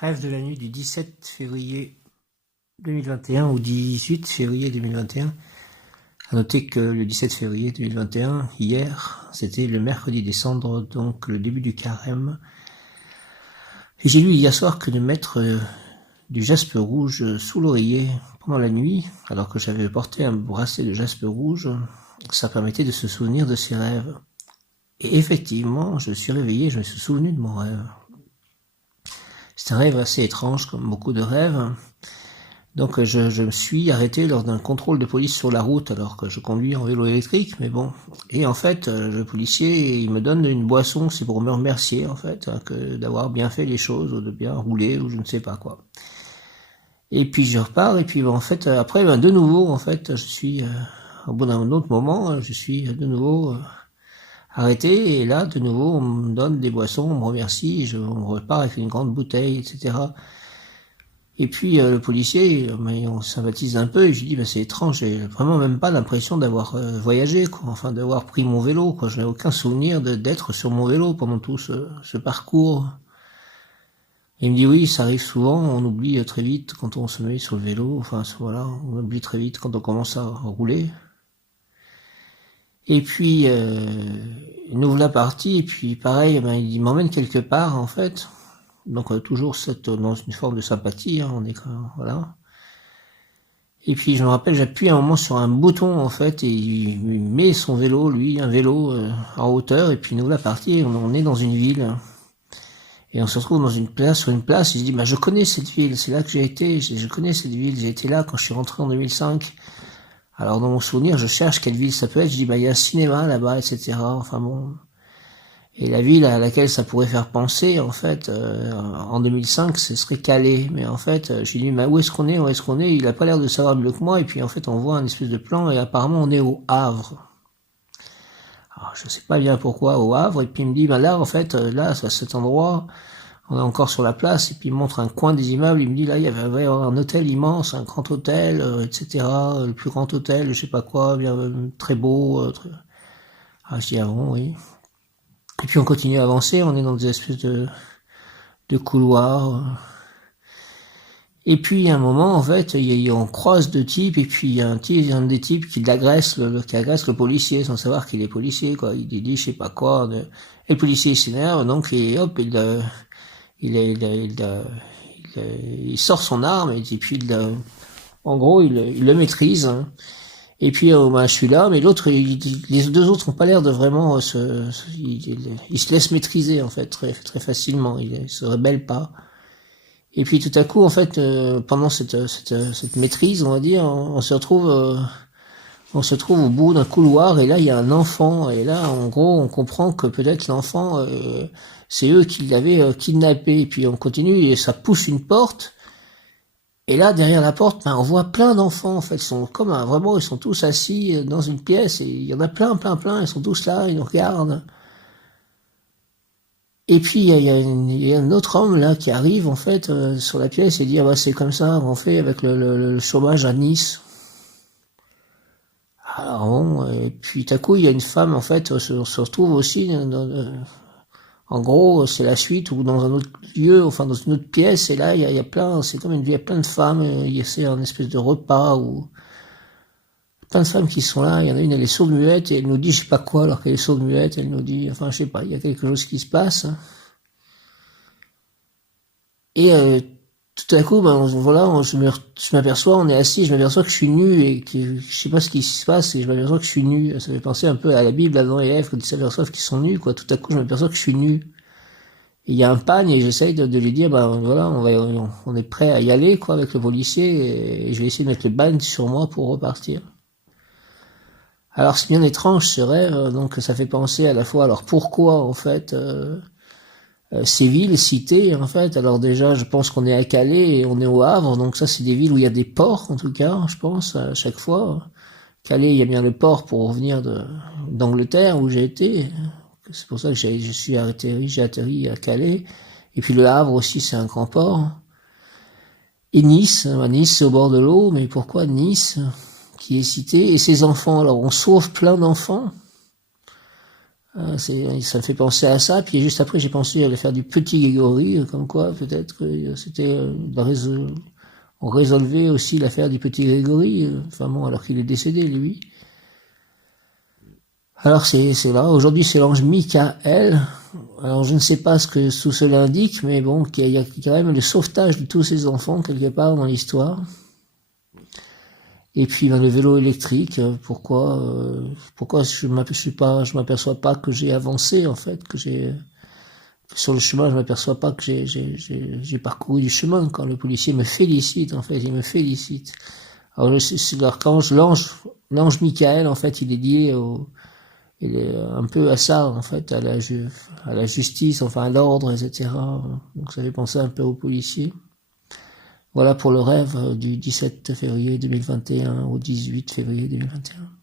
Rêve de la nuit du 17 février 2021 ou 18 février 2021. À noter que le 17 février 2021, hier, c'était le mercredi des cendres, donc le début du carême. Et j'ai lu hier soir que de mettre du jaspe rouge sous l'oreiller pendant la nuit, alors que j'avais porté un bracelet de jaspe rouge, ça permettait de se souvenir de ses rêves. Et effectivement, je me suis réveillé, je me suis souvenu de mon rêve. C'est un rêve assez étrange, comme beaucoup de rêves. Donc je me suis arrêté lors d'un contrôle de police sur la route, alors que je conduis en vélo électrique, mais bon. Et en fait, le policier, il me donne une boisson, c'est pour me remercier, en fait, que d'avoir bien fait les choses, ou de bien rouler, ou je ne sais pas quoi. Et puis je repars, et puis en fait, après, de nouveau, en fait, je suis, au bout d'un autre moment, je suis de nouveau arrêté, et là, de nouveau, on me donne des boissons, on me remercie, on repart avec une grande bouteille, etc. Et puis le policier, on sympathise un peu, et je lui dis, c'est étrange, j'ai vraiment même pas l'impression d'avoir voyagé, quoi, enfin d'avoir pris mon vélo, quoi. Je n'ai aucun souvenir d'être sur mon vélo pendant tout ce parcours. Et il me dit, oui, ça arrive souvent, on oublie très vite quand on se met sur le vélo, enfin voilà, on oublie très vite quand on commence à rouler. Et puis, il ouvre la partie, et puis pareil, il m'emmène quelque part, en fait. Donc toujours dans une forme de sympathie, on est voilà. Et puis je me rappelle, j'appuie un moment sur un bouton, en fait, et il met son vélo, lui, un vélo en hauteur, et puis il ouvre la partie, et on est dans une ville. Et on se retrouve dans une place, sur une place, et je dis, je connais cette ville, c'est là que j'ai été, je connais cette ville, j'ai été là quand je suis rentré en 2005. Alors dans mon souvenir, je cherche quelle ville ça peut être, je dis, il y a un cinéma là-bas, etc. Enfin bon. Et la ville à laquelle ça pourrait faire penser, en fait, en 2005, ce serait Calais. Mais en fait, je lui dis, où est-ce qu'on est, où est-ce qu'on est? Il a pas l'air de savoir mieux que moi. Et puis en fait, on voit un espèce de plan et apparemment on est au Havre. Alors je sais pas bien pourquoi au Havre. Et puis il me dit, là, en fait, là, à cet endroit, on est encore sur la place. Et puis il me montre un coin des immeubles. Il me dit, là, il y avait un hôtel immense, un grand hôtel, etc. Le plus grand hôtel, je sais pas quoi, bien, très beau. Ah, je dis, ah bon, oui. Et puis on continue à avancer, on est dans des espèces de couloirs. Et puis à un moment, en fait, on croise deux types, et puis il y a un des types qui agresse le policier, sans savoir qu'il est policier, quoi. Il dit je sais pas quoi. Et le policier s'énerve, donc et hop, il sort son arme, et puis en gros, il le maîtrise. Hein. Et puis je suis là, mais l'autre, les deux autres n'ont pas l'air de vraiment ils se laissent maîtriser en fait très très facilement. Ils se rebellent pas. Et puis tout à coup, en fait, pendant cette maîtrise, on va dire, on se retrouve au bout d'un couloir, et là il y a un enfant, et là en gros on comprend que peut-être l'enfant, c'est eux qui l'avaient kidnappé. Et puis on continue, et ça pousse une porte. Et là, derrière la porte, on voit plein d'enfants, en fait. Ils sont comme vraiment, ils sont tous assis dans une pièce, et il y en a plein, ils sont tous là, ils nous regardent. Et puis, il y a un autre homme, là, qui arrive, en fait, sur la pièce, et dit, c'est comme ça, on fait avec le chômage à Nice. Alors bon, et puis, tout à coup, il y a une femme, en fait, on se retrouve aussi en gros, c'est la suite, ou dans un autre lieu, enfin dans une autre pièce, et là, il y a plein, c'est comme il y a plein de femmes, c'est un espèce de repas, où plein de femmes qui sont là, il y en a une, elle est sourde-muette, et elle nous dit je sais pas quoi, alors qu'elle est sourde-muette, elle nous dit, enfin je sais pas, il y a quelque chose qui se passe. Et tout à coup, voilà, je m'aperçois, on est assis, je m'aperçois que je suis nu, et que je sais pas ce qui se passe, et je m'aperçois que je suis nu. Ça fait penser un peu à la Bible, Adam et Ève, quand ils s'aperçoivent qu'ils sont nus, quoi. Tout à coup, je m'aperçois que je suis nu. Il y a un pagne, et j'essaye de lui dire, voilà, on est prêt à y aller, quoi, avec le policier, et je vais essayer de mettre le bagne sur moi pour repartir. Alors c'est bien étrange ce rêve, donc ça fait penser à la fois, alors pourquoi en fait ces villes citées en fait, alors déjà je pense qu'on est à Calais et on est au Havre, donc ça c'est des villes où il y a des ports en tout cas, je pense, à chaque fois. Calais, il y a bien le port pour revenir d'Angleterre où j'ai été. C'est pour ça que j'ai atterri à Calais. Et puis le Havre aussi, c'est un grand port. Et Nice c'est au bord de l'eau, mais pourquoi Nice, qui est cité? Et ses enfants, alors on sauve plein d'enfants. Ça me fait penser à ça. Puis juste après, j'ai pensé à faire du petit Grégory, comme quoi peut-être que c'était on résolvait aussi l'affaire du petit Grégory, enfin bon, alors qu'il est décédé, lui. Alors c'est là. Aujourd'hui, c'est l'ange Michael. Alors je ne sais pas ce que tout cela indique, mais bon, qu'il y a quand même le sauvetage de tous ces enfants quelque part dans l'histoire. Et puis le vélo électrique, pourquoi je m'aperçois pas que j'ai avancé en fait, que sur le chemin, je m'aperçois pas que j'ai parcouru du chemin quand le policier me félicite en fait, il me félicite. Alors l'archange, l'ange Michael en fait, il est un peu à ça en fait, à la justice, enfin à l'ordre, etc. Donc ça fait penser un peu aux policiers. Voilà pour le rêve du 17 février 2021 au 18 février 2021.